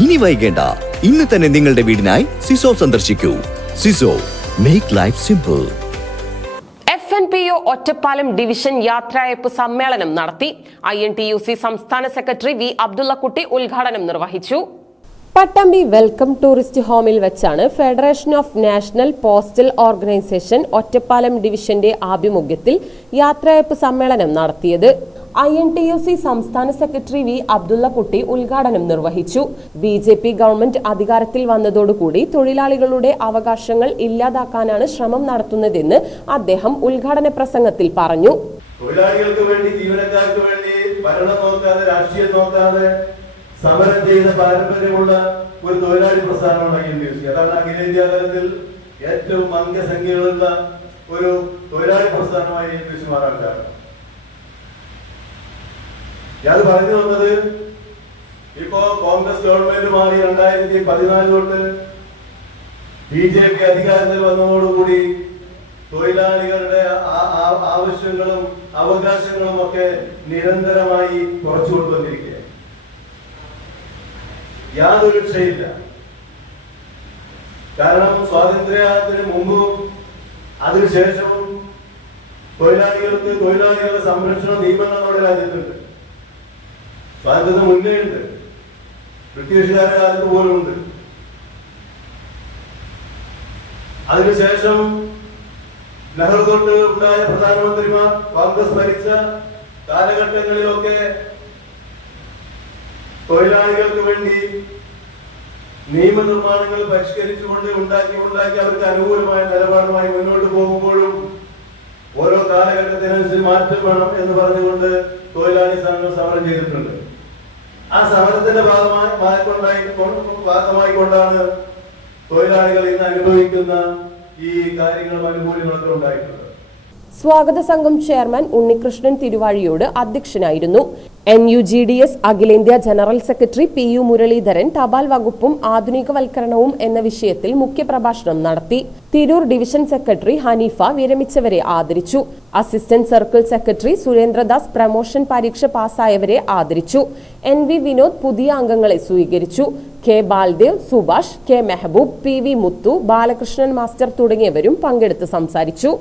ഇനി വൈകേണ്ട, ഇന്ന് തന്നെ നിങ്ങളുടെ വീടിനായി സിസോ സന്ദർശിക്കൂ. സിസോ, make life simple. FNPU Ottapalam division യാത്രയയപ്പ് സമ്മേളനം നടത്തി. INTUC സംസ്ഥാന സെക്രട്ടറി വി അബ്ദുള്ളക്കുട്ടി ഉദ്ഘാടനം നിർവഹിച്ചു. പട്ടാമ്പി വെൽക്കം ടൂറിസ്റ്റ് ഹോമിൽ വെച്ചാണ് federation of national postal organisation Ottapalam ഡിവിഷന്റെ ആഭിമുഖ്യത്തിൽ യാത്രയയപ്പ് സമ്മേളനം നടത്തിയത്. INTUC സംസ്ഥാന സെക്രട്ടറി വി അബ്ദുള്ളക്കുട്ടി ഉദ്ഘാടനം നിർവഹിച്ചു. BJP ഗവൺമെന്റ് അധികാരത്തിൽ വന്നതോടുകൂടി തൊഴിലാളികളുടെ അവകാശങ്ങൾ ഇല്ലാതാക്കാനാണ് ശ്രമം നടത്തുന്നതെന്ന് അദ്ദേഹം ഉദ്ഘാടന പ്രസംഗത്തിൽ പറഞ്ഞു. തൊഴിലാളികൾക്ക് വേണ്ടി, ജീവനക്കാർക്ക് വേണ്ടി ഭരണം നോക്കാതെ, രാഷ്ട്രീയം നോക്കാതെ സമരം ചെയ്ത പാരമ്പര്യമുള്ള ഒരു തൊഴിലാളി പ്രസ്ഥാനമാണ് INTUC. അതാണ് അഖിലേന്ത്യാ തലത്തിൽ ഏറ്റവും അംഗസംഖ്യകളുള്ള ഒരു തൊഴിലാളി പ്രസ്ഥാനമായി INTUC മാറാൻ കാരണം. ഞാൻ പറഞ്ഞു വന്നത്, ഇപ്പോ കോൺഗ്രസ് ഗവൺമെന്റ് മാറി 2014 തൊട്ട് BJP അധികാരത്തിൽ വന്നതോടുകൂടി തൊഴിലാളികളുടെ ആവശ്യങ്ങളും അവകാശങ്ങളും ഒക്കെ നിരന്തരമായി കുറച്ചുകൊണ്ടുവന്നിരിക്കുക. യാതൊരു രക്ഷയില്ല. കാരണം സ്വാതന്ത്ര്യത്തിന് മുമ്പും അതിനുശേഷവും തൊഴിലാളികളുടെ സംരക്ഷണ നിയമങ്ങൾ നമ്മുടെ രാജ്യത്തുണ്ട്. സ്വാതന്ത്ര്യത്തിന് മുന്നേ ഉണ്ട്, ബ്രിട്ടീഷുകാരുടെ കാലത്ത് പോലും ഉണ്ട്. അതിനുശേഷം നെഹ്റു തൊട്ട് ഉണ്ടായ പ്രധാനമന്ത്രിമാർ, കോൺഗ്രസ് ഭരിച്ച കാലഘട്ടങ്ങളിലൊക്കെ തൊഴിലാളികൾക്ക് വേണ്ടി നിയമനിർമ്മാണങ്ങൾ പരിഷ്കരിച്ചുകൊണ്ട് ഉണ്ടാക്കി അവർക്ക് അനുകൂലമായ നിലപാടുമായി മുന്നോട്ട് പോകുമ്പോഴും ഓരോ കാലഘട്ടത്തിനനുസരിച്ച് മാറ്റം വേണം എന്ന് പറഞ്ഞുകൊണ്ട് തൊഴിലാളി സംഘങ്ങൾ സമരം ചെയ്തിട്ടുണ്ട്. ആ സമരത്തിന്റെ ഭാഗമായിക്കൊണ്ടാണ് തൊഴിലാളികൾ ഇന്ന് അനുഭവിക്കുന്ന ഈ കാര്യങ്ങളും അനുകൂല്യങ്ങളൊക്കെ ഉണ്ടായിട്ടുള്ളത്. സ്വാഗത സംഘം ചെയർമാൻ ഉണ്ണികൃഷ്ണൻ തിരുവാഴിയോട് അധ്യക്ഷനായിരുന്നു. NUGDS അഖിലേന്ത്യാ ജനറൽ സെക്രട്ടറി PU മുരളീധരൻ തപാൽ വകുപ്പും ആധുനികവൽക്കരണവും എന്ന വിഷയത്തിൽ മുഖ്യപ്രഭാഷണം നടത്തി. തിരൂർ ഡിവിഷൻ സെക്രട്ടറി ഹനീഫ വിരമിച്ചവരെ ആദരിച്ചു. Assistant circle secretary Surendradas promotion പരീക്ഷ പാസ്സായവരെ ആദരിച്ചു. NV വിനോദ് പുതിയ അംഗങ്ങളെ സ്വീകരിച്ചു. K Baldev, Subhash, K Mehboob, PV Muthu, Balakrishnan master തുടങ്ങിയവരും പങ്കെടുത്ത് സംസാരിച്ചു.